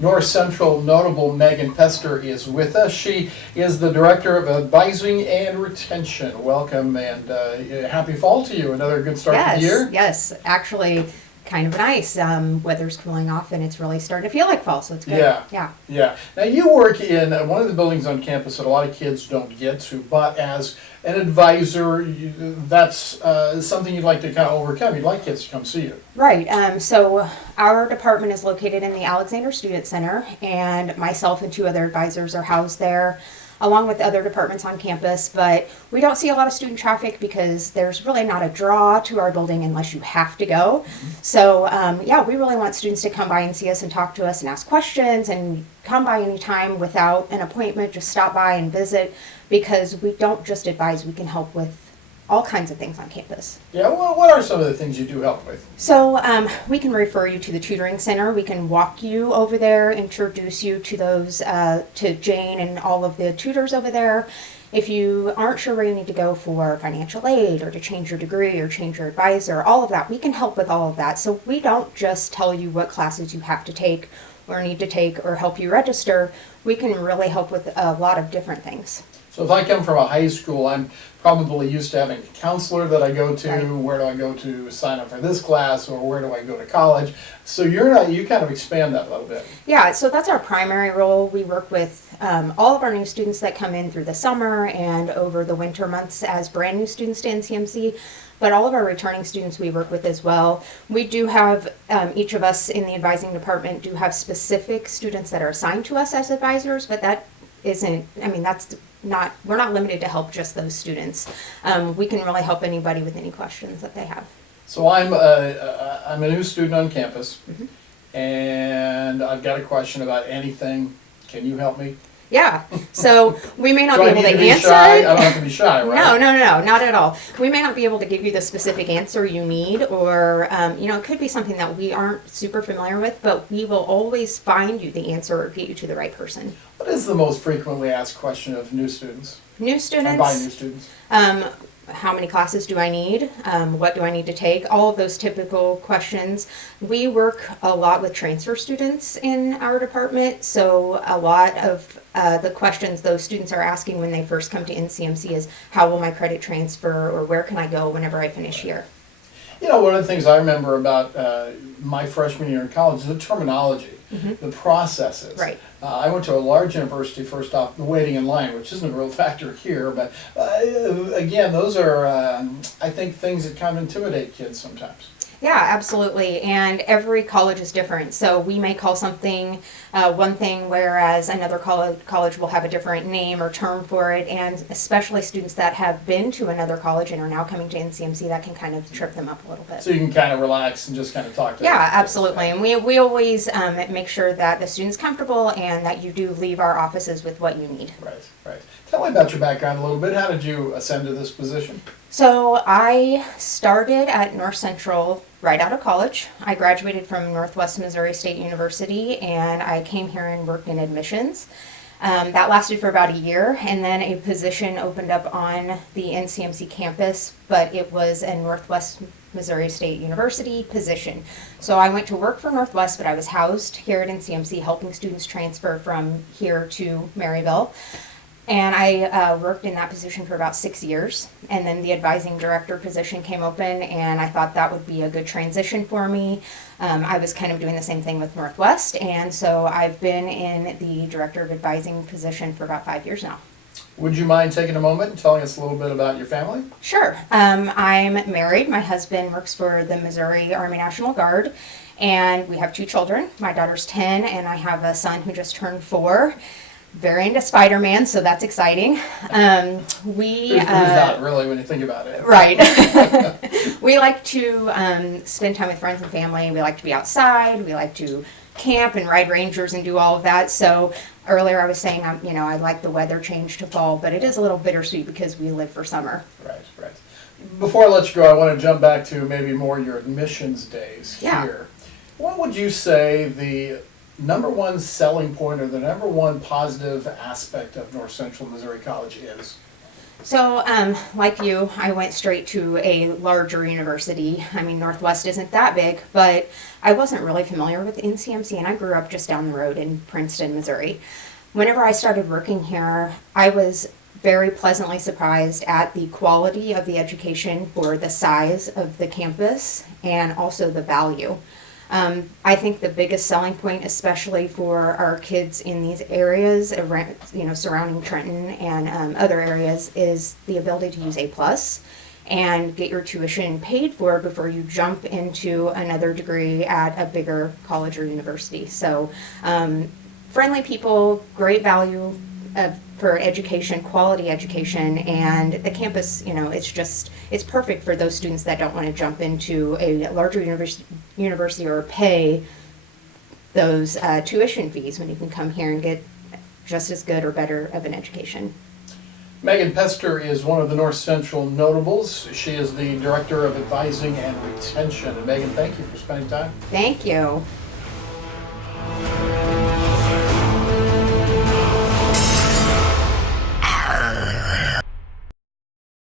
North Central notable Megan Pester is with us. She is the Director of Advising and Retention. Welcome and happy fall to you. Another good start to the year. Yes, actually kind of nice. Weather's cooling off and it's really starting to feel like fall, so it's good. Yeah. Now you work in one of the buildings on campus that a lot of kids don't get to, but as an advisor, that's something you'd like to kind of overcome. You'd like kids to come see you. Right. So our department is located in the Alexander Student Center, and myself and two other advisors are housed there, along with other departments on campus. But we don't see a lot of student traffic because there's really not a draw to our building unless you have to go. So we really want students to come by and see us and talk to us and ask questions, and come by anytime without an appointment. Just stop by and visit, because we don't just advise, we can help with all kinds of things on campus. Yeah, well, what are some of the things you do help with? So we can refer you to the tutoring center. We can walk you over there, introduce you to those, to Jane and all of the tutors over there. If you aren't sure where you need to go for financial aid or to change your degree or change your advisor, all of that, we can help with all of that. So we don't just tell you what classes you have to take or need to take or help you register. We can really help with a lot of different things. So if I come from a high school, I'm probably used to having a counselor that I go to. Right. Where do I go to sign up for this class, or where do I go to college? So you kind of expand that a little bit. Yeah, so that's our primary role. We work with all of our new students that come in through the summer and over the winter months as brand new students to NCMC. But all of our returning students we work with as well. We do have, each of us in the advising department do have specific students that are assigned to us as advisors, but that isn't, we're not limited to help just those students. We can really help anybody with any questions that they have. So I'm a new student on campus, and I've got a question about anything. Can you help me? Yeah, so we may not Do be I able need to be answer. shy? I don't have to be shy, right? No, not at all. We may not be able to give you the specific answer you need, or it could be something that we aren't super familiar with, but we will always find you the answer or get you to the right person. What is the most frequently asked question of new students? New students. And by new students. How many classes do I need? What do I need to take? All of those typical questions. We work a lot with transfer students in our department, so a lot of the questions those students are asking when they first come to NCMC is, how will my credit transfer, or where can I go whenever I finish here? You know, one of the things I remember about my freshman year in college is the terminology, the processes. Right. I went to a large university, first off, the waiting in line, which isn't a real factor here, but again, those are, I think, things that kind of intimidate kids sometimes. Yeah, absolutely. And every college is different. So we may call something one thing, whereas another college will have a different name or term for it. And especially students that have been to another college and are now coming to NCMC, that can kind of trip them up a little bit. So you can kind of relax and just kind of talk to them. Yeah, absolutely. And we always make sure that the student's comfortable and that you do leave our offices with what you need. Right. Tell me about your background a little bit. How did you ascend to this position? So I started at North Central right out of college. I graduated from Northwest Missouri State University, and I came here and worked in admissions. That lasted for about a year, and then a position opened up on the NCMC campus, but it was a Northwest Missouri State University position. So I went to work for Northwest, but I was housed here at NCMC helping students transfer from here to Maryville. And I worked in that position for about 6 years. And then the advising director position came open, and I thought that would be a good transition for me. I was kind of doing the same thing with Northwest, and so I've been in the director of advising position for about 5 years now. Would you mind taking a moment and telling us a little bit about your family? Sure. I'm married. My husband works for the Missouri Army National Guard, and we have 2 children. My daughter's 10, and I have a son who just turned 4. Very into Spider-Man, so that's exciting. Who's not really when you think about it? Right. We like to spend time with friends and family. We like to be outside. We like to camp and ride rangers and do all of that. So earlier I was saying, I like the weather change to fall, but it is a little bittersweet because we live for summer. Right. Before I let you go, I want to jump back to maybe more your admissions days here. What would you say the number one selling point or the number one positive aspect of North Central Missouri College is? So, like you, I went straight to a larger university. I mean, Northwest isn't that big, but I wasn't really familiar with NCMC, and I grew up just down the road in Princeton, Missouri. Whenever I started working here, I was very pleasantly surprised at the quality of the education for the size of the campus and also the value. I think the biggest selling point, especially for our kids in these areas around, surrounding Trenton and other areas, is the ability to use A plus and get your tuition paid for before you jump into another degree at a bigger college or university. So, friendly people, great value for education, quality education, and the campus, it's perfect for those students that don't want to jump into a larger university or pay those tuition fees when you can come here and get just as good or better of an education. Megan Pester is one of the North Central notables. She is the Director of Advising and Retention. And Megan, thank you for spending time. Thank you.